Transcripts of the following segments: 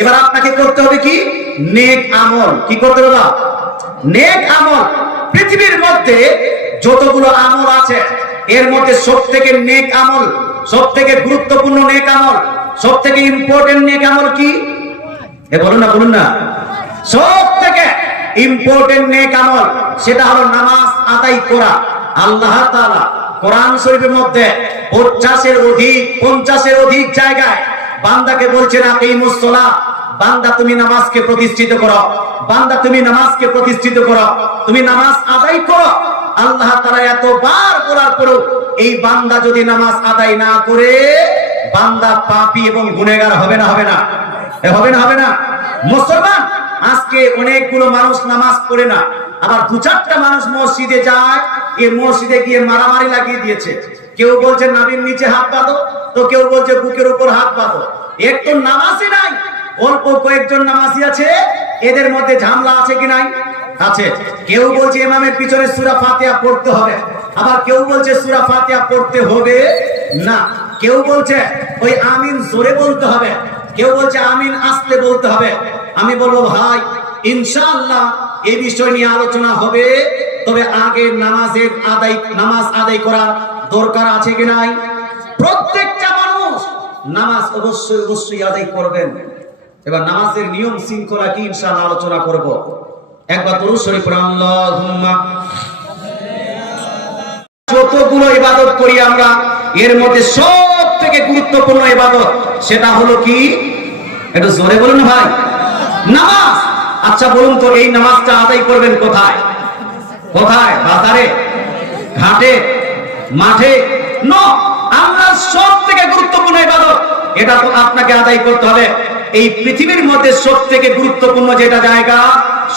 এবার আপনাকে করতে হবে কি নেক আমল। কি করতে হবে? নেক আমল। পৃথিবীর মধ্যে যতগুলো আমল আছে এর মধ্যে সবথেকে নেক আমল, সবথেকে গুরুত্বপূর্ণ নেক আমল, সবথেকে ইম্পর্টেন্ট নেক আমল কি? বলুন না। সবথেকে ইম্পর্টেন্ট নেক আমল সেটা হলো নামাজ আদায় করা। আল্লাহ তাআলা কোরআন শরীফের মধ্যে 50-এর অধিক জায়গায় বান্দাকে বলছেন আকিমুস সালাহ, বান্দা তুমি নামাজকে প্রতিষ্ঠিত করো, বান্দা তুমি নামাজকে প্রতিষ্ঠিত করো, তুমি নামাজ আদায় করো। আল্লাহ তাআলা এতবার বলার পরেও এই বান্দা যদি নামাজ আদায় না করে, বান্দা পাপী এবং গুনাহগার হবে না? হবে না? মুসলমান আজকে অনেকগুলো মানুষ নামাজ পড়ে না, আবার 2-4টা মানুষ মসজিদে যায়, এই মসজিদে গিয়ে মারামারি লাগিয়ে দিয়েছে। কেউ বলছে নাভির নিচে হাত বাঁধো, তো কেউ বলছে বুকের উপর হাত বাঁধো। একটু নামাজই নাই, অল্প কয়েকজন নামাজি আছে, এদের মধ্যে ঝামেলা আছে কি নাই? আছে। কেউ বলছে ইমামের পিছনে সূরা ফাতিহা পড়তে হবে, আবার কেউ বলছে সূরা ফাতিহা পড়তে হবে না। কেউ বলছে ওই আমিন জোরে বলতে হবে, কেউ বলছে আমিন আস্তে বলতে হবে। আমি বলবো ভাই, ইনশাআল্লাহ এই বিষয় নিয়ে আলোচনা হবে, তবে আগে নামাজ আদায় করার দরকার আছে কি নাই? প্রত্যেকটা মানুষ নামাজ অবশ্যই আদায় করবেন। এবার নামাজের নিয়ম শৃঙ্খলা কি ইনশাআল্লাহ আলোচনা করব। একবার দরুদ শরীফ পড়ুন। আল্লাহুম্মা। যতগুলো ইবাদত করি আমরা, এর মধ্যে সবথেকে গুরুত্বপূর্ণ ইবাদত সেটা হলো কি? একটু জোরে বলুন ভাই। নামাজ। আচ্ছা বলুন তো, এই নামাজটা আদায় করবেন কোথায়? বাজারে, ঘাটে, মাঠে? না, আল্লাহর সবথেকে গুরুত্বপূর্ণ ইবাদত, এটা তো আপনাকে আদায় করতে হবে এই পৃথিবীর মধ্যে সবথেকে গুরুত্বপূর্ণ যেটা জায়গা,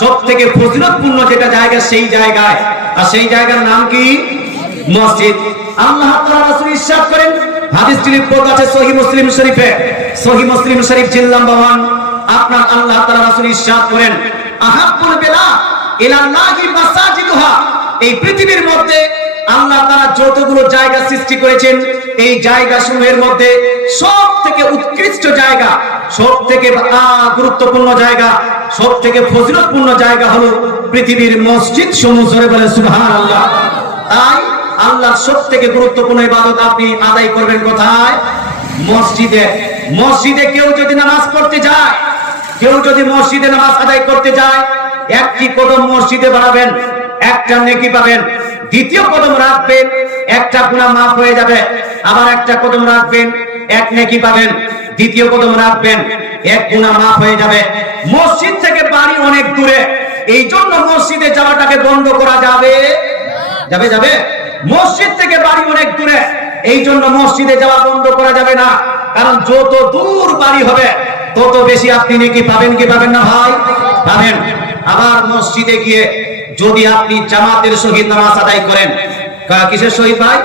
সবথেকে ফজিলতপূর্ণ যেটা জায়গা, সেই জায়গায়। আর সেই জায়গার নাম কি? মসজিদ। আল্লাহ তাআলা রাসূল ইরশাদ করেন, হাদিসটি রিপোর্ট আছে সহিহ মুসলিম শরীফে, সহিহ মুসলিম শরীফ জিলদ নাম্বার 1। আপনার আল্লাহ তাআলা রাসূল ইরশাদ করেন, আহাব্বুল বিলাদ ইলাল্লাহি মাসাজিদুহা। এই পৃথিবীর মধ্যে আল্লাহ তাআলা যতগুলো জায়গা সৃষ্টি করেছেন, এই জায়গাসমূহের মধ্যে সবথেকে উৎকৃষ্ট জায়গা, সবথেকে গুরুত্বপূর্ণ জায়গা, সবথেকে ফজিলতপূর্ণ জায়গা হলো পৃথিবীর মসজিদ সমূহ। জোরে বলেন সুবহানাল্লাহ। তাই আল্লাহর সবথেকে গুরুত্বপূর্ণ ইবাদত আপনি আদায় করবেন কোথায়? মসজিদে। মসজিদে কেউ যদি নামাজ পড়তে যায়, কেউ যদি মসজিদে নামাজ আদায় করতে যায়, একটি কদম মসজিদে বাড়াবেন, একটা নেকি পাবেন। দ্বিতীয় কদম রাখবেন, একটা গুনাহ মাফ হয়ে যাবে। আবার একটা কদম রাখবেন, এক নেকি পাবেন। দ্বিতীয় কদম রাখবেন, এক গুনাহ মাফ হয়ে যাবে। মসজিদ থেকে বাড়ি অনেক দূরে, এই জন্য মসজিদে যাওয়াটাকে বন্ধ করা যাবে? মসজিদ থেকে বাড়ি অনেক দূরে, এই জন্য মসজিদে যাওয়া বন্ধ করা যাবে না। কারণ যত দূর বাড়ি হবে তত বেশি আপনি নেকি পাবেন কি পাবেন না ভাই? পাবেন। আবার মসজিদে গিয়ে যদি আপনি জামাতের সহিত নামাজ আদায় করেন, কিসের সহিত ভাই?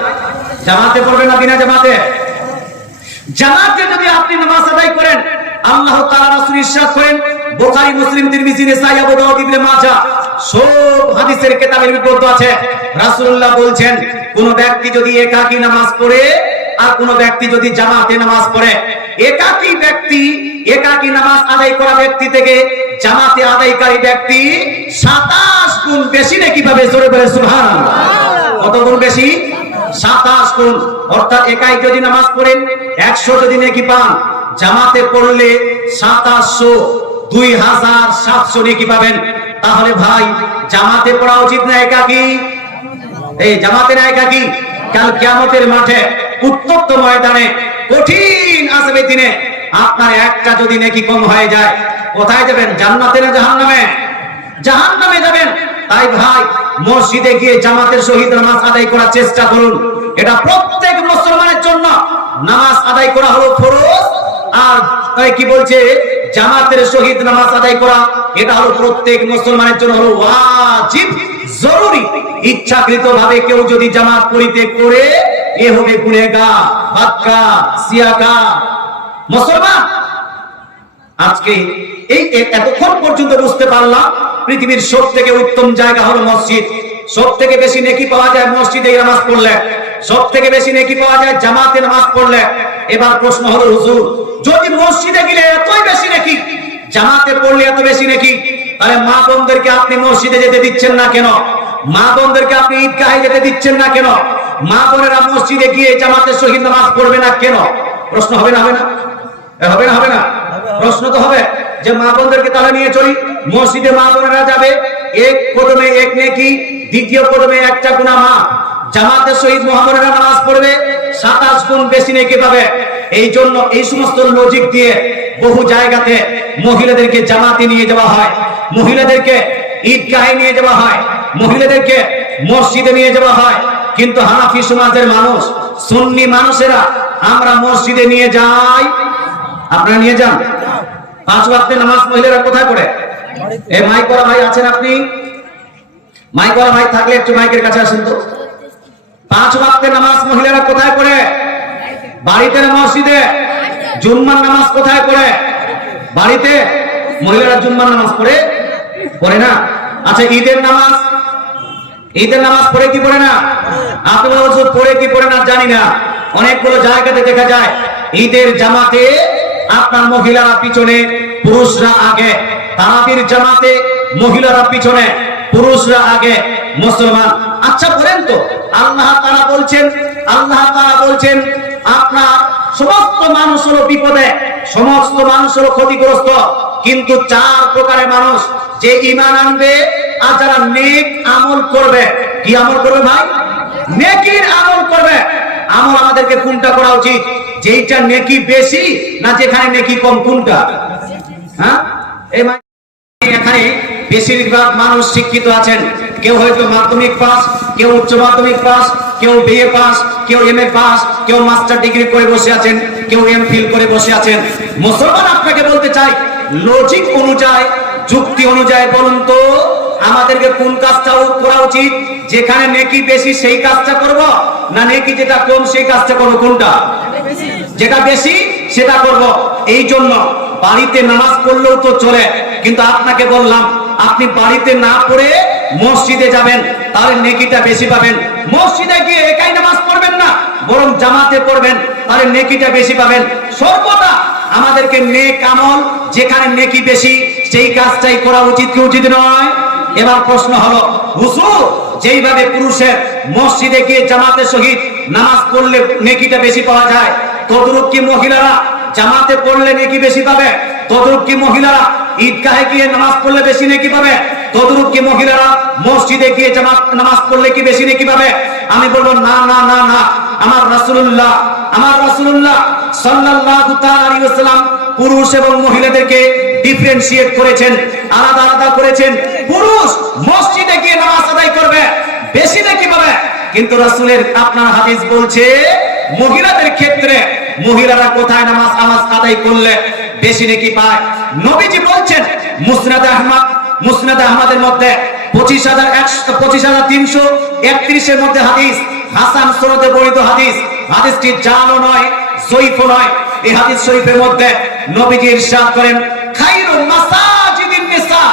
জামাতে পড়বেন না বিনা জামাতে? জামাতে যদি আপনি নামাজ আদায় করেন, আল্লাহ তাআলা রাসূল ইরশাদ করেন, বুখারী, মুসলিম, তিরমিজি, নাসাঈ, আবু দাউদ, ইবনে মাজাহ সব হাদিসের কিতাবের রিপোর্ট আছে। রাসূলুল্লাহ বলছেন, কোন ব্যক্তি যদি একাকী নামাজ পড়ে আর কোন ব্যক্তি যদি জামাতে নামাজ পড়ে, একাকী নামাজ আদায় করা ব্যক্তি থেকে জামাতে আদায়কারী ব্যক্তি 27 গুণ বেশি নেকি পাবে। জোরে বলে সুবহানাল্লাহ। কত গুণ বেশি? 27 গুণ। অর্থাৎ একাই যদি নামাজ পড়েন 100 যদি নেকি পান, জামাতে পড়লে 2700, 2700 নেকি পাবেন। তাহলে ভাই জামাতে পড়া উচিত না একাকী? এই জামাতে না একাকী? কাল কিয়ামতের মাঠে উত্তপ্ত ময়দানে কঠিন আসবে দিনে আপনার একটা যদি নেকি কম হয়ে যায়, কোথায় যাবেন? জান্নাতে না জাহান্নামে? জাহান্নামে যাবেন। তাই ভাই মসজিদে গিয়ে জামাতের সহিত নামাজ আদায় করার চেষ্টা করুন। এটা প্রত্যেক মুসলমানের জন্য নামাজ আদায় করা হলো ফরজ, আর কি বলছে জামাতের সহিত নামাজ আদায় করা, এটা হলো প্রত্যেক মুসলমানের জন্য হলো ওয়াজিব, জরুরি। ইচ্ছাকৃতভাবে কেউ যদি জামাত পরিত্যাগ করে, এ হবে গুনাহগার, বাদকার, সিয়াকার। মুসলমান আজকে এই এতক্ষণ পর্যন্ত বুঝতে পারলাম, পৃথিবীর সবথেকে উত্তম জায়গা হলো মসজিদ। সবথেকে বেশি নেকি পাওয়া যায় মসজিদে নামাজ পড়লে, সবথেকে বেশি নেকি পাওয়া যায় জামাতে নামাজ পড়লে। এবার প্রশ্ন হলো, হুজুর যদি মসজিদে গেলে এতই বেশি নেকি, জামাতে পড়লে এত বেশি নাকি, তাহলে মা বোনদেরকে আপনি মসজিদে যেতে দিচ্ছেন না কেন? মা বোনদেরকে আপনি ঈদগাহে যেতে দিচ্ছেন না কেন? মা বোনেরা মসজিদে গিয়ে জামাতের সহিত নামাজ পড়বে না কেন? প্রশ্ন হবে না? হবে না? হবে না? হবে না? প্রশ্ন তো হবে যে মা বোনদেরকে তাহলে নিয়ে চলি মসজিদে, মা বোনেরা যাবে, এক কদমে এক নেকি, দ্বিতীয় কদমে একটা গুনাহ মাফ। জামাতের সহিত মুহাম্মদরা নামাজ পড়বে 27 গুণ বেশি নেকি পাবে। এই জন্য এই সমস্ত লজিক দিয়ে বহু জায়গাতে মহিলাদেরকে জামাতে নিয়ে যাওয়া হয়, মহিলাদেরকে ঈদগাহে নিয়ে যাওয়া হয়, মহিলাদেরকে মসজিদে নিয়ে যাওয়া হয়। কিন্তু হানাফি সমাজের মানুষ, সুন্নি মানুষেরা আমরা মসজিদে নিয়ে যাই, আপনারা নিয়ে যান। 5 ওয়াক্তের নামাজ মহিলারা কোথায় পড়ে? এই মাইক করা ভাই আছেন আপনি? মাইক করা ভাই থাকলে একটু মাইকের কাছে আসেন তো। 5 ওয়াক্তের নামাজ মহিলারা কোথায় পড়ে? বাড়িতে না মসজিদে? জুম্মার নামাজ কোথায় পড়ে? বাড়িতে। মহিলারা জুম্মার নামাজ পড়ে? পড়ে না। আচ্ছা ঈদের নামাজ, ঈদের নামাজ পড়ে কি পড়ে না? আপনি বলছেন পড়ে কি পড়ে না জানি না। অনেকগুলো জায়গাতে দেখা যায় ঈদের জামাতে আপনার মহিলারা পিছনে, পুরুষরা আগে। তারাবির জামাতে মহিলারা পিছনে, পুরুষরা আগে। মুসলমান আচ্ছা বলেন তো, আল্লাহ তাআলা বলছেন, আল্লাহ তাআলা বলছেন আপনার সমস্ত মানুষ হলো বিপদে, সমস্ত মানুষ হলো ক্ষতিগ্রস্ত, কিন্তু 4 প্রকারের মানুষ, যে ঈমান আনবে আর যারা নেক আমল করবে। কি আমল করবে ভাই? নেকির আমল করবে। আমল আমাদেরকে কোনটা করা উচিত? যেইটা নেকি বেশি না যেখানে নেকি কম, কোনটা? হ্যাঁ, এখানে বেশিরভাগ মানুষ শিক্ষিত আছেন। কেউ হয়তো মাধ্যমিক পাস, কেউ উচ্চ মাধ্যমিক পাস, কেউ বিএ পাস, কেউ এমএ পাস, কেউ মাস্টার ডিগ্রি করে বসে আছেন, কেউ এমফিল করে বসে আছেন। মুসলমান আপনাকে বলতে চাই, লজিক অনুযায়ী, যুক্তি অনুযায়ী বলুন তো আমাদেরকে কোন কাজটা করা উচিত? যেখানে নেকি বেশি সেই কাজটা করব, না নেকি যেটা কম সেই কাজটা করব? কোনটা? যেটা বেশি সেটা করব। এই জন্য বাড়িতে নামাজ পড়লেও তো চলে, কিন্তু আপনাকে বললাম আপনি বাড়িতে না পড়ে মসজিদে যাবেন, তাহলে নেকিটা বেশি পাবেন। মসজিদে গিয়ে একাই নামাজ পড়বেন না, বরং জামাতে পড়বেন, তাহলে নেকিটা বেশি পাবেন। সর্বদা আমাদেরকে নেক আমল, যেখানে নেকি বেশি সেই কাজটাই করা উচিত কি উচিত নয়? এবার প্রশ্ন হলো, হুজুর যেইভাবে পুরুষের মসজিদে গিয়ে জামাতের সহিত নামাজ পড়লে নেকিটা বেশি পাওয়া যায়, তদ্রূপ কি মহিলারা জামাতে পড়লে নেকি বেশি পাবে? তদ্রূপ কি মহিলারা ঈদগাহে গিয়ে নামাজ পড়লে বেশি নেকি পাবে? তদ্রূপ কি মহিলারা মসজিদে গিয়ে নামাজ পড়লে কি বেশি নেকি পাবে? আমি বলবো না না না না। আমার রাসূলুল্লাহ সাল্লাল্লাহু তাআলা আলাইহি ওয়াসাল্লাম পুরুষ এবং মহিলাদেরকে ডিফারেন্সিয়েট করেছেন, আলাদা আলাদা করেছেন। পুরুষ মসজিদে গিয়ে নামাজ আদায় করবে, বেশি নেকি পাবে। কিন্তু রাসূলের আপনার হাদিস বলছে মহিলাদের ক্ষেত্রে মহিলারা কোথায় নামাজ আদায় করলে বেশি নেকি পায়। নবীজি বলছেন মুসনাদ আহমদের মধ্যে 25,331 এর মধ্যে হাদিস, হাসান সনদে বর্ণিত হাদিস। হাদিসটি জালও নয়, যঈফও নয়। এই হাদিস শরীফের মধ্যে নবীজি ইরশাদ করেন, খায়রু মাসাজিদিন নিসা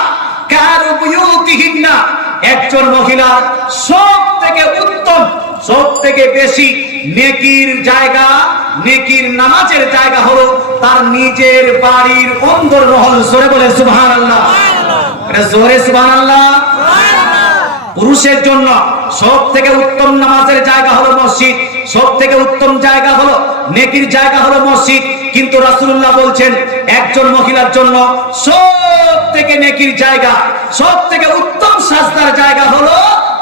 কারু বুয়ুতিহিন্না। একজন মহিলার সবথেকে উত্তম, সবথেকে বেশি নেকির জায়গা, নেকির নামাজের জায়গা হলো তার নিজের বাড়ির অন্দরমহল। জোরে বলে সুবহানাল্লাহ, এটা জোরে সুবহানাল্লাহ। পুরুষের জন্য সবথেকে উত্তম নামাজের জায়গা হলো মসজিদ, সবথেকে উত্তম জায়গা হলো নেকির জায়গা হলো মসজিদ। কিন্তু রাসূলুল্লাহ বলছেন একজন মহিলার জন্য সবথেকে নেকির জায়গা, সবথেকে উত্তম সাজদার জায়গা হলো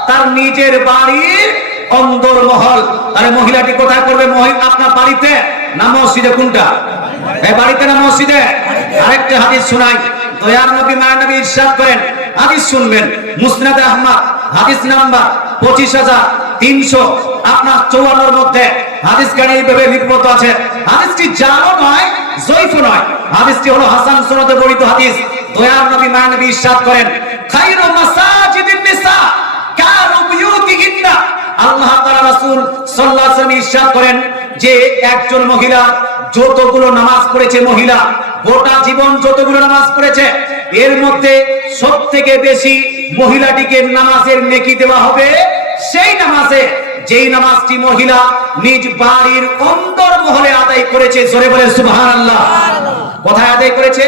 তার নিজের বাড়ির অন্দরমহল। তাহলে মহিলাটি কোথায় করবে? আপনার বাড়িতে না মসজিদে? কোনটা? বাড়িতে না মসজিদে? আরেকটা হাদিস শোনাই। দয়ার নবী মায়ের নবী ইরশাদ করেন, হাদিস শুনবেন, মুসনাদ আহমদ হাদিস নাম্বার 25,354 মধ্যে হাদিস গাড়ি এইভাবে লিপিবদ্ধ আছে। হাদিসটি জালও নয়, যঈফও নয়। হাদিসটি হলো হাসান সনদে বর্ণিত হাদিস। দয়ার নবী মায়ের নবী ইরশাদ করেন, খায়রু মাসাজিদিন নিসা কারু বুয়ুতিহিন্না। আল্লাহ তাআলা রাসূল সাল্লাল্লাহু আলাইহি ওয়াসাল্লাম ইরশাদ করেন যে একজন মহিলা যতগুলো নামাজ পড়েছে, মহিলা গোটা জীবন যতগুলো নামাজ পড়েছে, এর মধ্যে সবথেকে বেশি মহিলাটিকে নামাজের নেকি দেওয়া হবে সেই নামাজে যেই নামাজটি মহিলা নিজ বাড়ির অন্তরমহলে আদায় করেছে। জোরে বলে সুবহানাল্লাহ। কোথায় আদায় করেছে?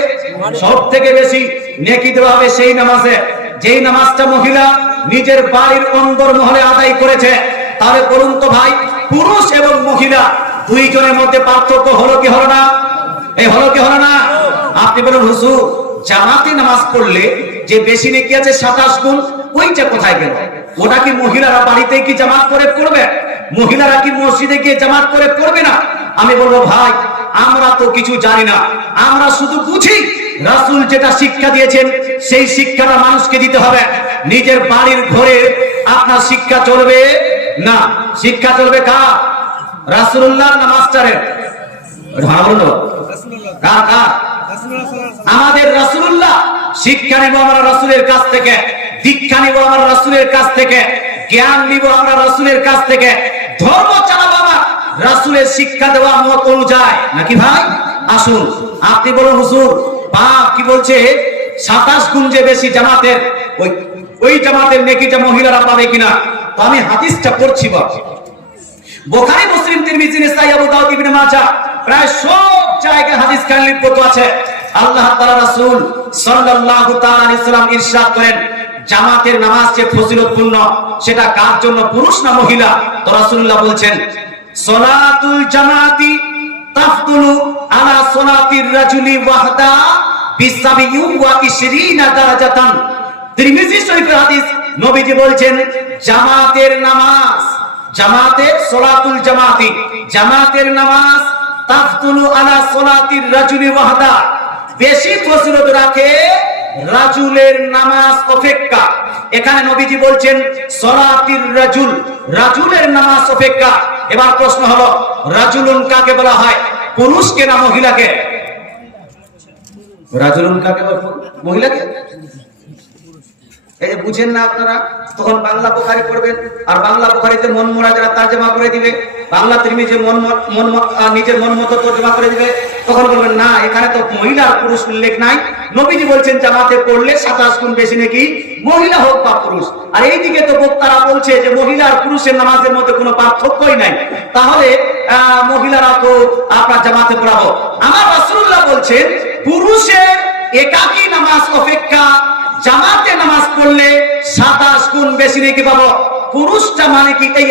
সব থেকে বেশি নেকি দেওয়া হবে সেই নামাজে যেই নামাজটা মহিলা নিজের বাড়ির অন্দর মহলে আদায় করেছে। তাহলে বলুন তো ভাই, পুরুষ এবং মহিলা দুইজনের মধ্যে পার্থক্য হলো কি হলো না? এই হলো কি হলো না? আপনি বলুন হুজুর, জামাতে নামাজ পড়লে যে বেশি নেকি আছে 27 গুণ, ওইটা কোথায় গেল? ওটা কি মহিলারা বাড়িতে কি জামাত করে পড়বে? মহিলারা কি মসজিদে গিয়ে জামাত করে পড়বে না? আমি বলবো ভাই, আমরা তো কিছু জানি না, আমরা শুধু বুঝি রাসূল যেটা শিক্ষা দিয়েছেন সেই শিক্ষাটা মানুষকে দিতে হবে। নিজের বাড়ির ঘরে আপনার শিক্ষা চলবে না, শিক্ষা চলবে কার? রাসূলুল্লাহর না মাস্টারের? আমাদের রাসূলুল্লাহ শিক্ষা নিব আমরা রাসূলের কাছ থেকে, দীক্ষা নিব আমরা রাসূলের কাছ থেকে, জ্ঞান নিব আমরা রাসূলের কাছ থেকে, ধর্ম চালাবো আমরা রাসূলের শিক্ষা দেওয়া মত অনুযায়ী, নাকি ভাই? আসুন আপনি বলুন হুজুর, পাপ কি বলছে 27 গুণ যে বেশি জামাতের, ওই জামাতের নেকিটা মহিলারা পাবে কিনা? তো আমি হাদিসটা পড়ছি বাবা, বুখারী, মুসলিম, তিরমিজি, নাসাই, আবু দাউদ, ইবনে মাজাহ, প্রায় সব জায়গায় হাদিস খানে লিপিবদ্ধ আছে। আল্লাহ তাআলা রাসূল সাল্লাল্লাহু তাআলা আলাইহি সাল্লাম ইরশাদ করেন, জামাতের নামাজ যে ফজিলতপূর্ণ সেটা কার জন্য, পুরুষ না মহিলা? তো রাসূলুল্লাহ বলছেন, সালাতুল জামাতি তাফদুলু আলা সালাতির রাজুলি ওয়াহদা বি27 দারাজাতান। তিরমিজি শরীফের হাদিস, নবীজি বলছেন জামাতের নামাজ, জামাতের সালাতুল জামাতি, জামাতের নামাজ তাফদুলু আলা সালাতির রাজুলি ওয়াহদা, বেশি ফজিলত রাখে রাজুলের নামাজ অপেক্ষা। এখানে নবীজি বলছেন সালাতির রাজুল, রাজুলের নামাজ অপেক্ষা। এবার প্রশ্ন হলো, রাজুলুন কাকে বলা হয়, পুরুষকে না মহিলাকে? রাজুলুন কাকে বলা, মহিলাকে? এই যে বুঝেন না আপনারা, তখন বাংলা বুখারী পড়বেন, আর বাংলা বুখারীতে মন মোরা যারা তরজমা করে দিবে, বাংলা তিরমিজি নিজের মন মতো তরজমা করে দিবে, তখন বলবেন না এখানে তো মহিলা আর পুরুষ উল্লেখ নাই, নবীজি বলছেন জামাতে পড়লে 27 গুণ বেশি নাকি, মহিলা হোক বা পুরুষ। আর এইদিকে তো বক্তারা বলছে যে মহিলা আর পুরুষের নামাজের মধ্যে কোনো পার্থক্যই নাই, তাহলে মহিলারা তো আপনার জামাতে পড়াবো। আমার রাসূলুল্লাহ বলছেন পুরুষের একাকী নামাজ অপেক্ষা জামাতে নামাজ পড়লে 27 গুণ বেশি নেকি পাবো। পুরুষটা মানে কি? এই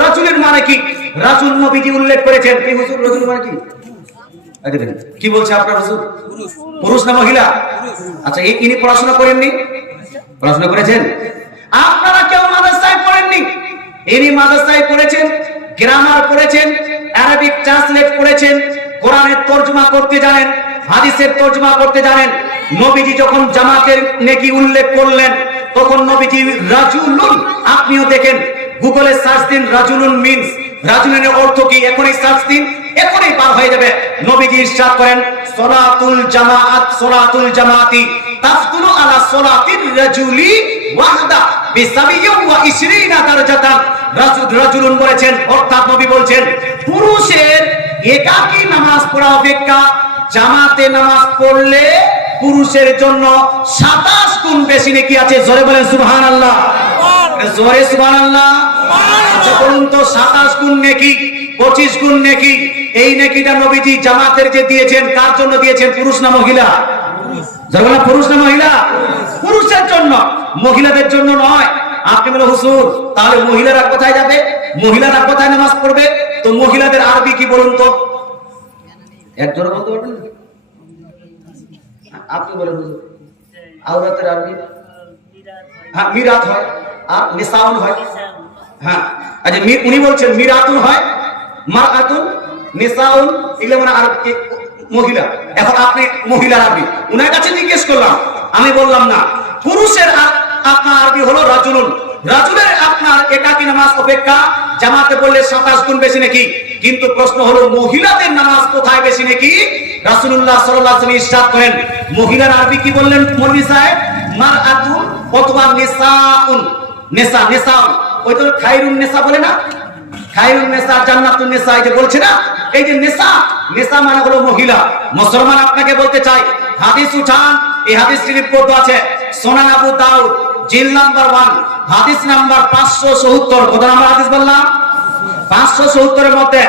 রাজুলের মানে কি? রাজুল নবীজি উল্লেখ করেছেন কি হুজুর, রাজুল মানে কি? কি বলছে আপনার হুজুর, পুরুষ না মহিলা? আচ্ছা, ইনি পড়াশোনা করেননি? পড়াশোনা করেছেন? আপনারা কেউ মাদ্রাসায় পড়েননি, ইনি মাদ্রাসায় পড়েছেন, গ্রামার পড়েছেন, আরবিক ট্রান্সলেট পড়েছেন, কোরআনের তরজমা করতে জানেন, হাদিসের তরজমা করতে জানেন। নবীজি যখন জামাতের নেকি উল্লেখ করলেন তখন নবীজি রাজুলুন, আপনিও দেখেন গুগলে সার্চ দিন রাজুলুন মিন্স, রাজুলুনের অর্থ কি, এখনই সার্চ দিন, এখনই পার হয়ে যাবে। নবীজি ইরশাদ করেন সালাতুল জামাআত, সালাতুল জামাতি তাফদুলু আলা সালাতির রাজুলি ওয়াহদা বি27 দারাজাতান। রাজুলুন বলেছেন, অর্থাৎ নবী বলছেন পুরুষের একাকী নামাজ পড়া অপেক্ষা জামাতে নামাজ পড়লে পুরুষের জন্য 27 গুণ বেশি নেকি আছে। জোরে বলেন সুবহানাল্লাহ, জোরে সুবহানাল্লাহ। আচ্ছা বলুন তো 27 গুণ নেকি, 25 গুণ নেকি, এই নেকিটা নবীজি জামাতের যে দিয়েছেন কার জন্য দিয়েছেন, পুরুষ না মহিলা? জোরে বলেন, পুরুষ না মহিলা? পুরুষের জন্য, মহিলাদের জন্য নয়। আপনি বলে হুজুর তাহলে মহিলারা কোথায় যাবে, মহিলারা কোথায় নামাজ পড়বে? তো মহিলাদের আরবি কি বলুন তো, একজন বলতে পারবেন? আপনি বলেন হুজুর, আওরাতের আরবি? হ্যাঁ, মিরাত হয় আর নিসাউন হয়। হ্যাঁ, আচ্ছা উনি বলছেন মিরাতুন হয়, মারাতুন, নিসাউন, এগুলো মানে আরবি মহিলা। এখন আপনি মহিলা আরবি উনার কাছে জিজ্ঞেস করলাম, আমি বললাম না পুরুষের আপনার আরবি হলো রাজুলুন, রাজুলের আপনার একাকী নামাজ অপেক্ষা জামাতে পড়লে 27 গুণ বেশি নাকি। কিন্তু প্রশ্ন হলো মহিলাদের নামাজ কোথায় বেশি নাকি? রাসূলুল্লাহ সাল্লাল্লাহু আলাইহি ওয়াসাল্লাম ইরশাদ করেন, মহিলার আরবি কি বললেন মৌলভী সাহেব? মারআতুন অথবা নিসাউন, নিসা, নিসাউন, ওই তো খায়রুন নিসা বলে না, খায়রুন নিসা জান্নাতুন নিসা, এই যে বলছে না, এই যে নিসা, নিসা মানে হলো মহিলা। মুসলমান আপনাকে বলতে চাই, হাদিস উঠান, এই হাদিসটি রিপোর্ট আছে সুনান আবু দাউদ জিল নাম্বার 1 হাদিস নাম্বার 570। কত নাম্বার হাদিস বললাম? 570 এর মধ্যে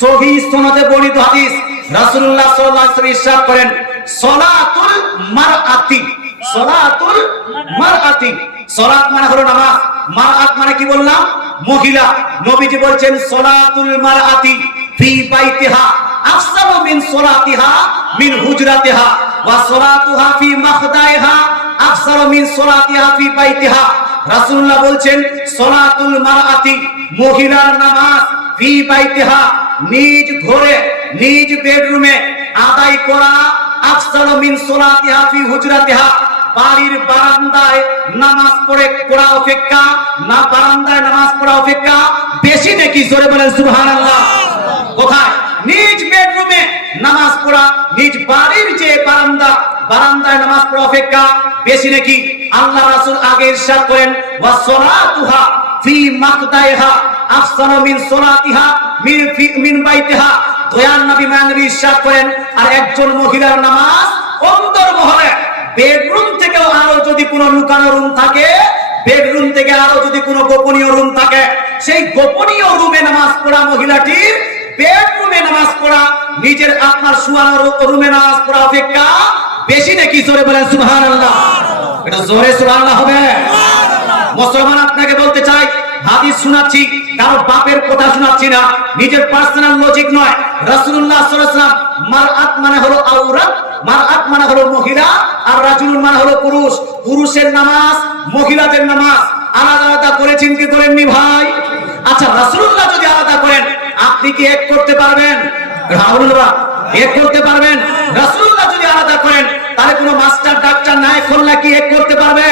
সহিহ সনদে বর্ণিত হাদিস। রাসূলুল্লাহ সাল্লাল্লাহু আলাইহি ওয়াসাল্লাম ইরশাদ করেন সলাতুল মারআতি, সলাতুল মারআতি, সালাত মানে হলো নামাজ, মারআত মানে কি বললাম? মহিলা। নবীজি বলছেন সলাতুল মারআতি ফি বাইতিহা আফসালু মিন সলাতিহা মিন হুজরাতিহা ওয়া সলাতুহা ফি মাখদাইহা আফসালু মিন সলাতিহা ফি বাইতিহা। রাসূলুল্লাহ বলছেন সলাতুল মারআতি, মহিলার নামাজ, ফি বাইতিহা, নিজ ঘরে নিজ বেডরুমে আদায় করা, আফসালু মিন সলাতিহা ফি হুজরাতিহা, বাড়ির বারান্দায় নামাজ পড়া অপেক্ষা, না বারান্দায় নামাজ পড়া অপেক্ষা বেশি নাকি? জোরে বলেন সুবহানাল্লাহ। কোথায়? নিজ বেডরুমে নামাজ পড়া, নিজ বাড়ির যে বারান্দায় নামাজ পড়া অপেক্ষা বেশি নাকি? আল্লাহ রাসূল আগে ইরশাদ করেন ওয়া সলাতুহা ফি মাকদাইহা আফসালু মিন সলাতিহা মিন বাইতিহা। দয়ার নবী মানবী ইরশাদ করেন আর একজন মহিলার নামাজ অন্তর্মহলে, বেডরুম থেকেও আরো যদি কোনো লুকানো রুম থাকে, বেডরুম থেকে আরো যদি কোনো গোপনীয় রুম থাকে, সেই গোপনীয় রুমে নামাজ পড়া মহিলাটির বেডরুমে নামাজ পড়া, নিজের আপনার শোয়ানোর রুমে নামাজ পড়া অপেক্ষা বেশি নাকি? জোরে বলেন সুবহানাল্লাহ। এটা জোরে সুবহানাল্লাহ হবে। মুসলমান আপনাকে বলতে চাই, হাদিস শোনাচ্ছি, কারো বাপের কথা শোনাচ্ছি না, নিজের পার্সোনাল লজিক নয়। রাসূলুল্লাহ সাল্লাল্লাহু আলাইহি ওয়াসাল্লাম মারআত মানে হলো আওরাত, মারআত মানে হলো মহিলা, আর রাজুল মানে হলো পুরুষ। পুরুষের নামাজ, মহিলাদের নামাজ আলাদা আলাদা করেছেন কি করেননি ভাই? আচ্ছা, রাসূলুল্লাহ যদি আলাদা করেন, আপনি কি এক করতে পারবেন? রাসূলুল্লাহ এক করতে পারবেন? রাসূলুল্লাহ যদি আলাদা করেন, তাহলে কোনো মাস্টার ডাক্তার নাই খোল্লা কি এক করতে পারবে?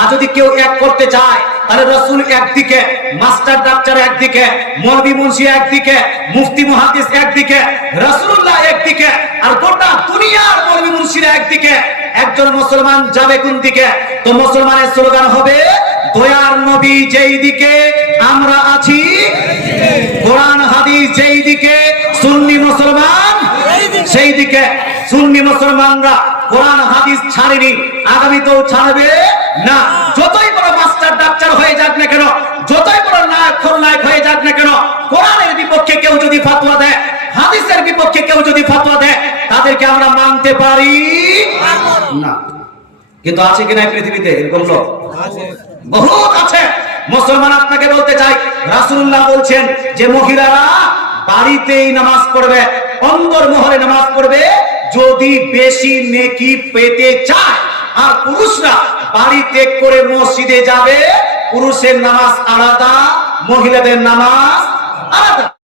আর যদি কেউ এক করতে চায়, তাহলে রাসূল একদিকে, মাস্টার ডাক্তার একদিকে, মৌলভী মুন্সি একদিকে, মুফতি মুহাদ্দিস একদিকে, রাসূলুল্লাহ একদিকে, আর গোটা দুনিয়ার মৌলভী মুন্সিরা একদিকে। একজন মুসলমান যাবে কোন দিকে? তো মুসলমানের স্লোগান হবে দয়ার নবী যেই দিকে, আমরা আছি কোরআন হাদিস যেই দিকে, সুন্নি মুসলমান সেই দিকে। সুন্নি মুসলমানরা কোরআন হাদিস ছাড়েনি, আগামীতেও ছাড়বে না। যতই বড় মাস্টার ডাক্তার হয়ে যাক না কেন, যতই বড় নায়ক খলনায়ক হয়ে যাক না কেন, কোরআনের বিপক্ষে কেউ যদি ফতোয়া দেয়, হাদিসের বিপক্ষে কেউ যদি ফতোয়া দেয়, তাদেরকে আমরা মানতে পারি না। কিন্তু আছে কিনা পৃথিবীতে এরকম লোক? বহুত আছে। মুসলমান আপনাকে বলতে চাই, রাসূলুল্লাহ বলছেন যে মহিলারা বাড়িতেই নামাজ পড়বে, অন্তর্মহলে নামাজ পড়বে যদি বেশি নেকি পেতে চায়। আর পুরুষরা বাড়ি ত্যাগ করে মসজিদে যাবে, পুরুষের নামাজ আলাদা, মহিলাদের নামাজ আলাদা।